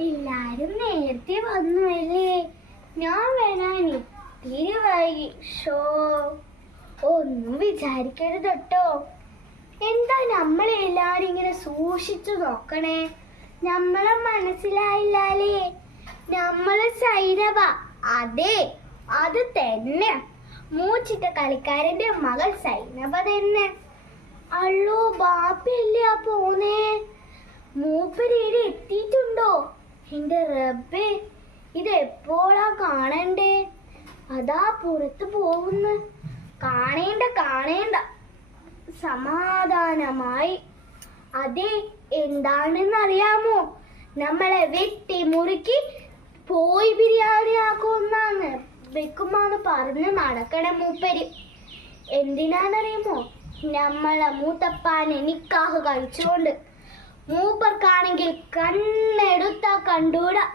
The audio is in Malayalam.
എല്ലാരും നേരത്തെ വന്നു അല്ലേ? ഞാൻ വരാൻ ഇത്തിരി വൈകി. ഷോ ഒന്നും വിചാരിക്കരുത് കേട്ടോ. എന്താ നമ്മളെല്ലാരും ഇങ്ങനെ സൂക്ഷിച്ചു നോക്കണേ? നമ്മളെ മനസ്സിലായില്ലേ? നമ്മള് സൈനബ. അതെ, അത് തന്നെ, മൂച്ചിട്ട കളിക്കാരന്റെ മകൾ സൈനബ തന്നെ. അള്ളോ, ബാപ്പയല്ലേ ആ പോന്നേ? മൂപ്പരേടെ എത്തിയിട്ടുണ്ടോ? എന്റെ റബ്ബേ, ഇത് എപ്പോഴാ കാണണ്ടേ? അതാ പുറത്ത് പോകുന്നു. കാണേണ്ട സമാധാനമായി. അതെ, എന്താണെന്നറിയാമോ? നമ്മളെ വെട്ടി മുറുക്കി പോയി ബിരിയാണി ആക്കുമെന്നാണ് വെക്കുമാന്ന് പറഞ്ഞ് നടക്കണ മൂപ്പര്. എന്തിനാണെന്നറിയുമോ? നമ്മളെ മൂത്തപ്പാനെ നിക്കാഹ് കഴിച്ചുകൊണ്ട്. മൂപ്പർക്കാണെങ്കിൽ കണ്ണെടുത്താ കണ്ടൂടാ.